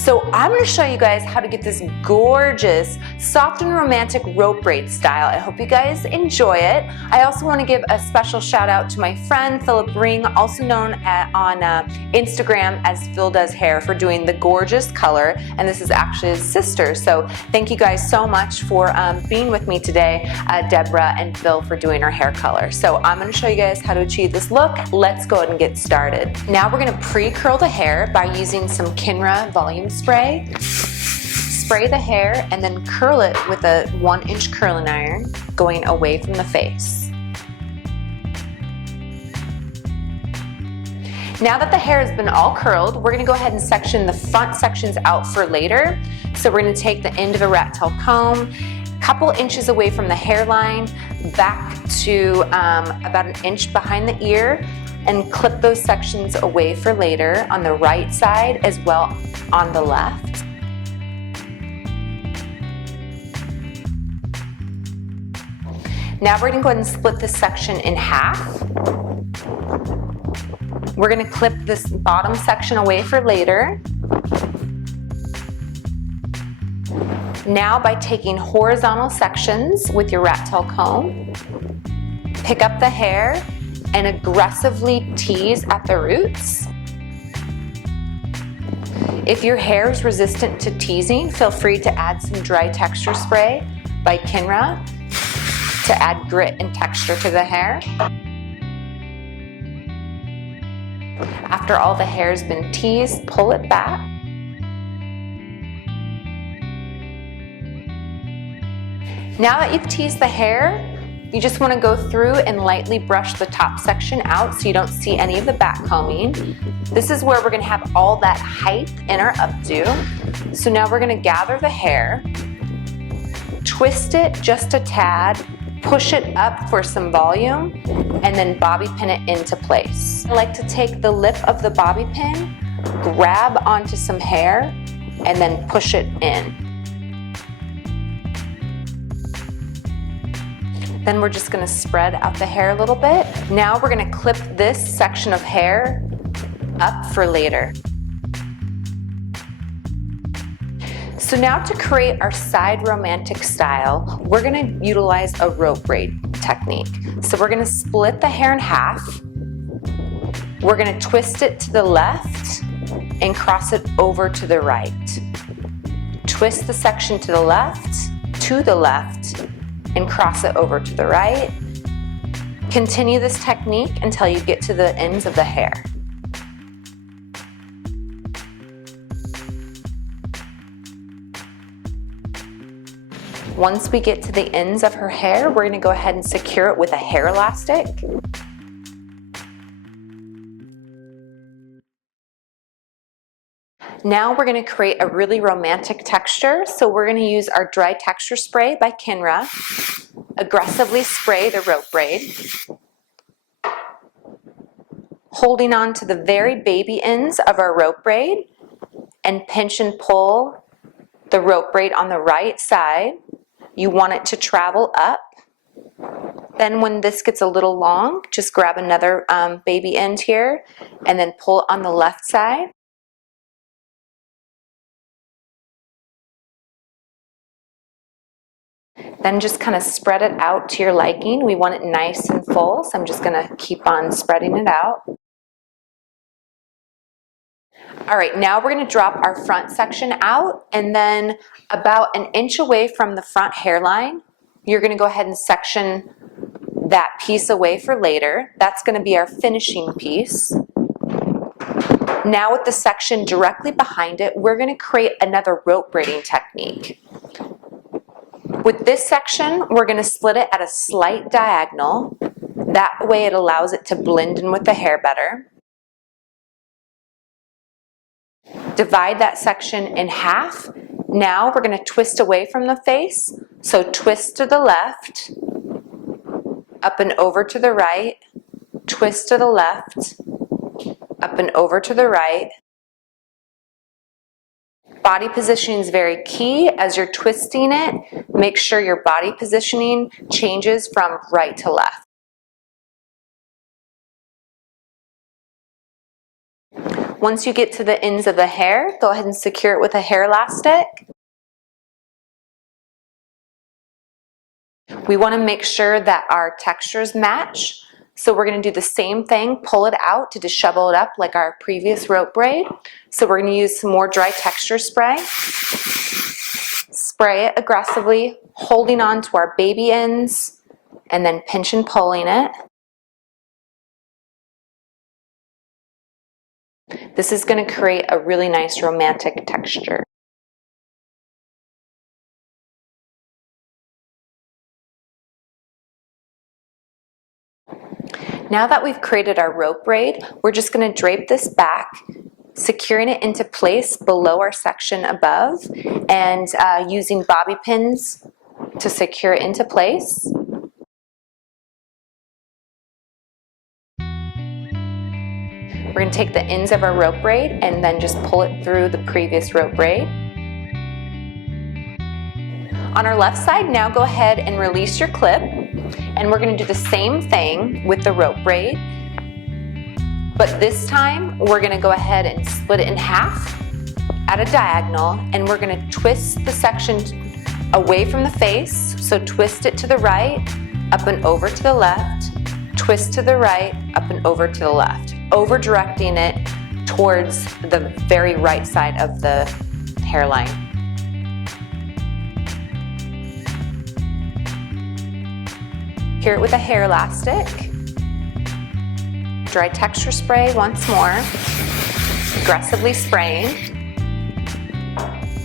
So I'm going to show you guys how to get this gorgeous, soft and romantic rope braid style. I hope you guys enjoy it. I also want to give a special shout out to my friend Philip Ring, also known on Instagram as Phil Does Hair, for doing the gorgeous color, and this is actually his sister. So thank you guys so much for being with me today, Deborah and Phil, for doing our hair color. So I'm going to show you guys how to achieve this look. Let's go ahead and get started. Now we're going to pre-curl the hair by using some Kenra volume spray. Spray the hair and then curl it with a 1-inch curling iron going away from the face. Now that the hair has been all curled, we're going to go ahead and section the front sections out for later. So we're going to take the end of a rat tail comb, a couple inches away from the hairline, back to about 1 inch behind the ear, and clip those sections away for later on the right side as well on the left. Now we're going to go ahead and split this section in half. We're going to clip this bottom section away for later. Now by taking horizontal sections with your rat tail comb, pick up the hair and aggressively tease at the roots. If your hair is resistant to teasing, feel free to add some dry texture spray by Kenra to add grit and texture to the hair. After all the hair has been teased, pull it back. Now that you've teased the hair, you just want to go through and lightly brush the top section out so you don't see any of the back combing. This is where we're going to have all that height in our updo. So now we're going to gather the hair, twist it just a tad, push it up for some volume, and then bobby pin it into place. I like to take the lip of the bobby pin, grab onto some hair, and then push it in. Then we're just going to spread out the hair a little bit. Now we're going to clip this section of hair up for later. So now to create our side romantic style, we're going to utilize a rope braid technique. So we're going to split the hair in half. We're going to twist it to the left and cross it over to the right. Twist the section to the left, and cross it over to the right. Continue this technique until you get to the ends of the hair. Once we get to the ends of her hair, we're going to go ahead and secure it with a hair elastic. Now we're going to create a really romantic texture. So we're going to use our dry texture spray by Kenra. Aggressively spray the rope braid, holding on to the very baby ends of our rope braid, and pinch and pull the rope braid on the right side. You want it to travel up. Then when this gets a little long, just grab another baby end here and then pull on the left side. Then just kind of spread it out to your liking. We want it nice and full, so I'm just going to keep on spreading it out. All right, now we're going to drop our front section out, and then about 1 inch away from the front hairline, you're going to go ahead and section that piece away for later. That's going to be our finishing piece. Now with the section directly behind it, we're going to create another rope braiding technique. With this section, we're going to split it at a slight diagonal. That way it allows it to blend in with the hair better. Divide that section in half. Now we're going to twist away from the face. So twist to the left, up and over to the right, twist to the left, up and over to the right. Body positioning is very key. As you're twisting it, make sure your body positioning changes from right to left. Once you get to the ends of the hair, go ahead and secure it with a hair elastic. We want to make sure that our textures match. So we're going to do the same thing, pull it out to dishevel it up like our previous rope braid. So we're going to use some more dry texture spray. Spray it aggressively, holding on to our baby ends and then pinch and pulling it. This is going to create a really nice romantic texture. Now that we've created our rope braid, we're just going to drape this back, securing it into place below our section above, and using bobby pins to secure it into place. We're going to take the ends of our rope braid and then just pull it through the previous rope braid. On our left side, now go ahead and release your clip, and we're going to do the same thing with the rope braid, but this time we're going to go ahead and split it in half at a diagonal, and we're going to twist the section away from the face. So twist it to the right, up and over to the left, twist to the right, up and over to the left, over directing it towards the very right side of the hairline. Secure it with a hair elastic. Dry texture spray once more. Aggressively spraying.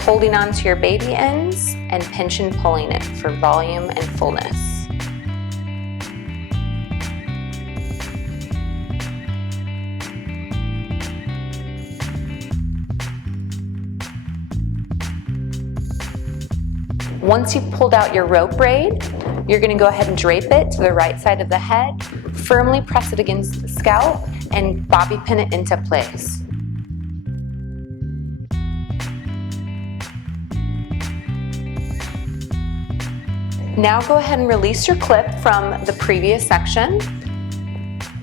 Holding on to your baby ends and pinch and pulling it for volume and fullness. Once you've pulled out your rope braid, you're going to go ahead and drape it to the right side of the head, firmly press it against the scalp, and bobby pin it into place. Now go ahead and release your clip from the previous section.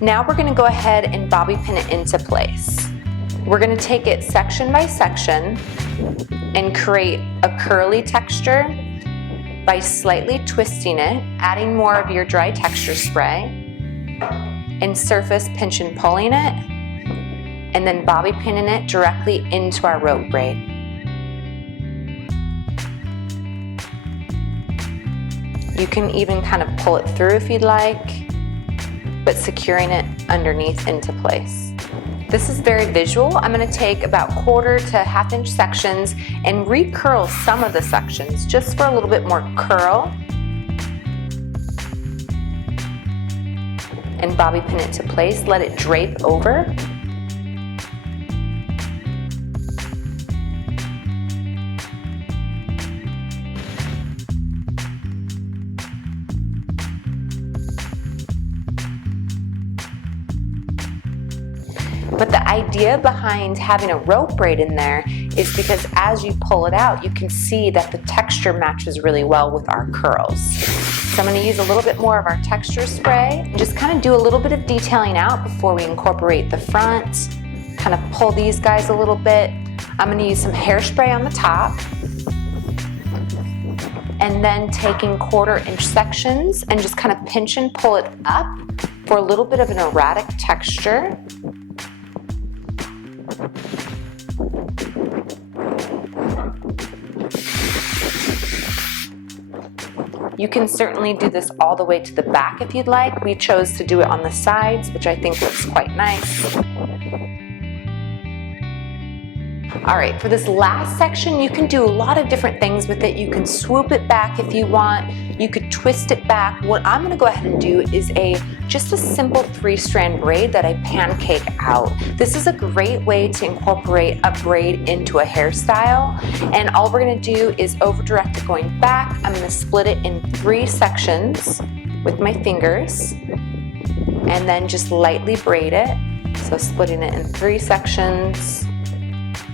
Now we're going to go ahead and bobby pin it into place. We're going to take it section by section and create a curly texture by slightly twisting it, adding more of your dry texture spray, and surface pinch and pulling it, and then bobby pinning it directly into our rope braid. You can even kind of pull it through if you'd like, but securing it underneath into place. This is very visual. I'm going to take about 1/4 to 1/2 inch sections and recurl some of the sections just for a little bit more curl. And bobby pin it to place, let it drape over. But the idea behind having a rope braid in there is because as you pull it out, you can see that the texture matches really well with our curls. So I'm going to use a little bit more of our texture spray and just kind of do a little bit of detailing out before we incorporate the front. Kind of pull these guys a little bit. I'm going to use some hairspray on the top. And then taking 1/4 inch sections and just kind of pinch and pull it up for a little bit of an erratic texture. You can certainly do this all the way to the back if you'd like. We chose to do it on the sides, which I think looks quite nice. All right, for this last section, you can do a lot of different things with it. You can swoop it back if you want. You could twist it back. What I'm gonna go ahead and do is just a simple 3-strand braid that I pancake out. This is a great way to incorporate a braid into a hairstyle. And all we're gonna do is over direct it going back. I'm gonna split it in 3 sections with my fingers and then just lightly braid it. So splitting it in 3 sections.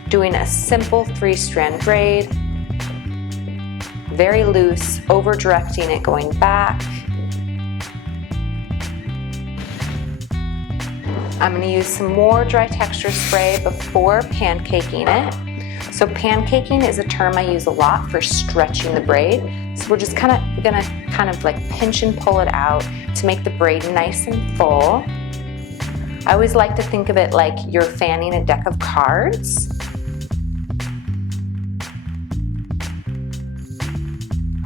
Doing a simple 3-strand braid, very loose, over directing it going back. I'm going to use some more dry texture spray before pancaking it. So pancaking is a term I use a lot for stretching the braid. So we're just gonna like pinch and pull it out to make the braid nice and full. I always like to think of it like you're fanning a deck of cards.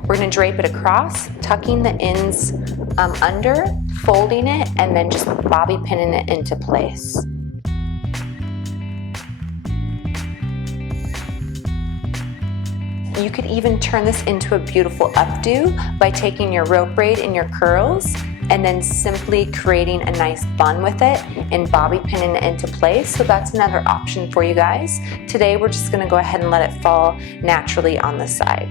We're going to drape it across, tucking the ends under, folding it, and then just bobby pinning it into place. You could even turn this into a beautiful updo by taking your rope braid in your curls and then simply creating a nice bun with it and bobby pinning it into place. So that's another option for you guys. Today we're just going to go ahead and let it fall naturally on the side.